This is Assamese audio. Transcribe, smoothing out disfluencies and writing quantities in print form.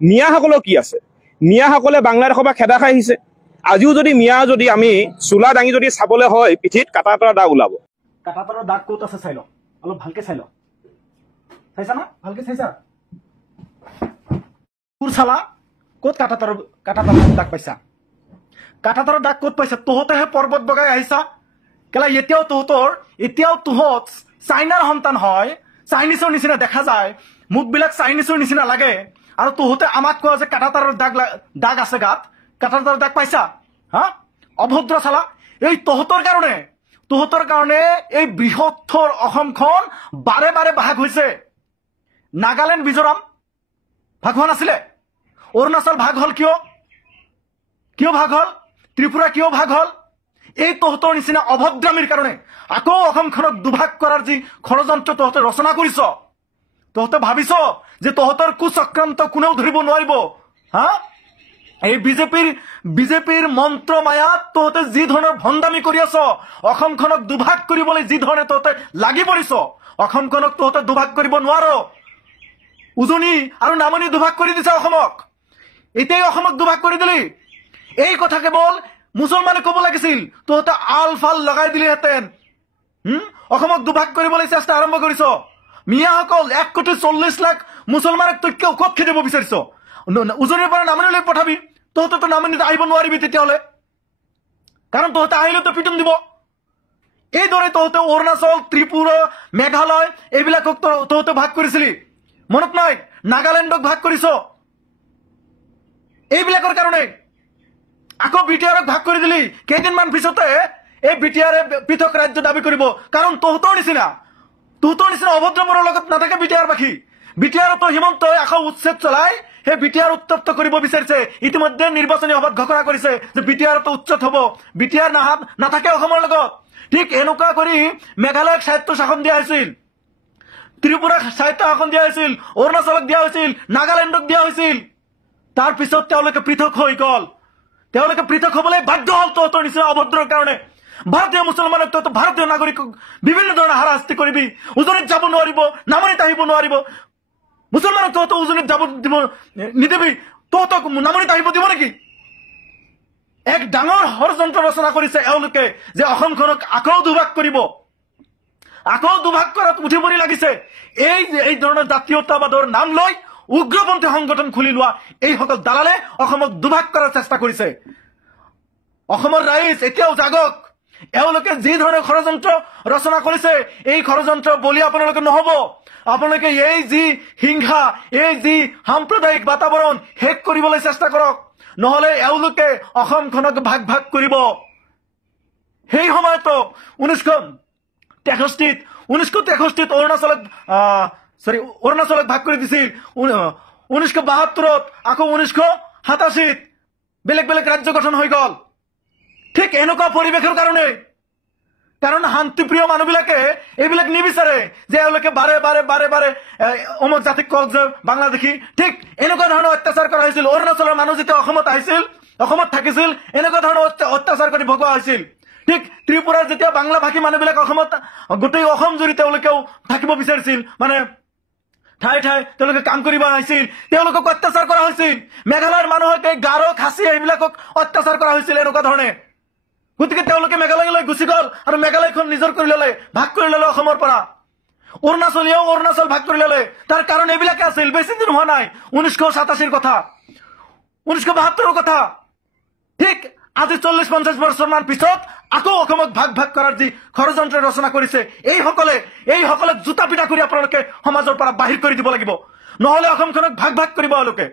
মিয়াসকলৰ কি আছে? মিয়াসকলে বাংলাদেশৰ পৰা খেদা খাই আহিছে। আজিও যদি মিয়া যদি আমি চোলা দাঙি যদি চাবলৈ হয়, পিঠিত কাটা তৰা দাগ ওলাব। কাটা তৰা দাগ ক'ত আছে চাই ল, অলপ ভালকে চাই ল। চাইছা না? ভালকে চাইছা? তোৰ চালা ক'ত কাটা তৰা দাগ পাইছা? কাটা তৰা দাগ ক'ত পাইছা? তহঁতেহে পৰ্বত বগাই আহিছা। কেলা এতিয়াও তহঁত চাইনাৰ সন্তান হয়, চাইনিজৰ নিচিনা দেখা যায়, মুখবিলাক চাইনিজৰ নিচিনা লাগে, আৰু তহঁতে আমাক কোৱা যে কাটা তৰাৰ দাগ আছে গাত। কাটা তৰাৰ দাগ পাইছা? হা অভদ্ৰ চালা। এই তহঁতৰ কাৰণে এই বৃহত্তৰ অসমখন বাৰে বাৰে ভাগ হৈছে। নাগালেণ্ড মিজোৰাম ভাগ হোৱা নাছিলে? অৰুণাচল ভাগ হল কিয় ভাগ হল? ত্ৰিপুৰা কিয় ভাগ হল? এই তহঁতৰ নিচিনা অভদ্ৰামীৰ কাৰণে আকৌ অসমখনক দুভাগ কৰাৰ যি ষড়যন্ত্ৰ তহঁতে ৰচনা কৰিছ, তহঁতে ভাবিছ যে তহঁতৰ কুচক্ৰান্ত কোনেও ধৰিব নোৱাৰিব। হা এই বিজেপিৰ মন্ত্ৰ মায়াত তহঁতে যি ধৰণৰ ভণ্ডামি কৰি আছ, অসমখনক দুভাগ কৰিবলৈ যি ধৰণে তহঁতে লাগি পৰিছ, অসমখনক তহঁতে দুভাগ কৰিব নোৱাৰ। উজনি আৰু নামনি দুভাগ কৰি দিছে অসমক। এতিয়াই অসমক দুভাগ কৰি দিলি। এই কথা কেৱল মুছলমানে ক'ব লাগিছিল, তহঁতে আল ফাল লগাই দিলিহেঁতেন। অসমক দুভাগ কৰিবলৈ চেষ্টা আৰম্ভ কৰিছ। মিয়াসকল 1,40,00,000 মুছলমানক তই ক'ত খেদিব বিচাৰিছ? উজনিৰ পৰা নামনিলৈ পঠাবি। তহঁতেতো নামনিত আহিব নোৱাৰিবি তেতিয়াহ'লে, কাৰণ তহঁতে আহিলেতো পিটন দিব। এইদৰে তহঁতে অৰুণাচল, ত্ৰিপুৰা, মেঘালয় এইবিলাকক তহঁতে ভাগ কৰিছিলি, মনত নাই? নাগালেণ্ডক ভাগ কৰিছ। এইবিলাকৰ কাৰণে আকৌ বিটিআৰক ভাগ কৰি দিলি। কেইদিনমান পিছতে এই বিটিআৰে পৃথক ৰাজ্য দাবী কৰিব, কাৰণ তহঁতৰ নিচিনা অভদ্ৰবোৰৰ লগত নাথাকে বিটিআৰবাসী। বিটিআৰতো হিমন্তই আকৌ উচ্ছেদ চলাই সেই বিটিআৰ উত্তপ্ত কৰিব বিচাৰিছে। ইতিমধ্যে নিৰ্বাচনী সভাত ঘোষণা কৰিছে যে বিটিআৰতো উচ্ছেদ হ'ব, বিটিআৰ নাথাকে অসমৰ লগত। ঠিক এনেকুৱা কৰি মেঘালয়ক স্বায়ত্ব শাসন দিয়া হৈছিল, ত্ৰিপুৰাক স্বায়ত্ব শাসন দিয়া হৈছিল, অৰুণাচলক দিয়া হৈছিল, নাগালেণ্ডক দিয়া হৈছিল। তাৰ পিছত তেওঁলোকে পৃথক হৈ গ'ল। তেওঁলোকে পৃথক হ'বলৈ বাধ্য হ'ল তহঁতৰ নিচিনা অভদ্ৰৰ কাৰণে। ভাৰতীয় মুছলমানক তহঁতে ভাৰতীয় নাগৰিকক বিভিন্ন ধৰণৰ হাৰাশাস্তি কৰিবি। উজনিত যাব নোৱাৰিব, নামনিত আহিব নোৱাৰিব। মুছলমানক তহঁতে উজনিত যাব নিদিবি, তহঁতক নামনিত আহিব দিব নেকি? এক ডাঙৰ ষড়যন্ত্ৰ ৰচনা কৰিছে এওঁলোকে যে অসমখনক আকৌ দুভাগ কৰিব। আকৌ দুভাগ কৰাত উঠি পৰি লাগিছে। এই ধৰণৰ জাতীয়তাবাদৰ নাম লৈ উগ্ৰপন্থী সংগঠন খুলি লোৱা এইসকল দালালে অসমক দুভাগ কৰাৰ চেষ্টা কৰিছে। অসমৰ ৰাইজ এতিয়াও জাগক। এওঁলোকে যি ধৰণৰ ষড়যন্ত্ৰ ৰচনা কৰিছে, এই ষড়যন্ত্ৰ বলি আপোনালোকে নহ'ব। আপোনালোকে এই যি হিংসা, এই যি সাম্প্ৰদায়িক বাতাবৰণ শেষ কৰিবলৈ চেষ্টা কৰক, নহ'লে এওঁলোকে অসমখনক ভাগ কৰিব। সেই সময়তো 1963 অৰুণাচলক ভাগ কৰি দিছিল। 1972 আকৌ 1987 বেলেগ বেলেগ ৰাজ্য গঠন হৈ গ'ল। ঠিক এনেকুৱা পৰিৱেশৰ কাৰণে, কাৰণ শান্তিপ্ৰিয় মানুহবিলাকে এইবিলাক নিবিচাৰে যে এওঁলোকে বাৰে বাৰে অমুক জাতিক কওক যে বাংলাদেশী। ঠিক এনেকুৱা ধৰণৰ অত্যাচাৰ কৰা হৈছিল। অৰুণাচলৰ মানুহ যেতিয়া অসমত থাকিছিল, এনেকুৱা ধৰণৰ অত্যাচাৰ কৰি ভগোৱা হৈছিল। ঠিক ত্ৰিপুৰাৰ যেতিয়া বাংলাভাষী মানুহবিলাক গোটেই অসম জুৰি তেওঁলোকেও থাকিব বিচাৰিছিল, মানে ঠায়ে তেওঁলোকে কাম কৰিব আহিছিল, তেওঁলোকক অত্যাচাৰ কৰা হৈছিল। মেঘালয়ৰ মানুহকে গাৰো, খাচী এইবিলাকক অত্যাচাৰ কৰা হৈছিল এনেকুৱা ধৰণে। গতিকে তেওঁলোকে মেঘালয়লৈ গুচি গ'ল আৰু মেঘালয়খন নিজৰ কৰি ল'লে, ভাগ কৰি ল'লে অসমৰ পৰা। অৰুণাচলীয়েও অৰুণাচল ভাগ কৰি ল'লে। তাৰ কাৰণ এইবিলাকে আছিল। বেছি দিন হোৱা নাই, 1987 কথা, 1972 কথা। ঠিক আজি 40-50 বছৰমান পিছত আকৌ অসমক ভাগ কৰাৰ যি ষড়যন্ত্ৰ ৰচনা কৰিছে, এইসকলে জোতা পিটা কৰি আপোনালোকে সমাজৰ পৰা বাহিৰ কৰি দিব লাগিব, নহ'লে অসমখনক ভাগ কৰিব এওঁলোকে।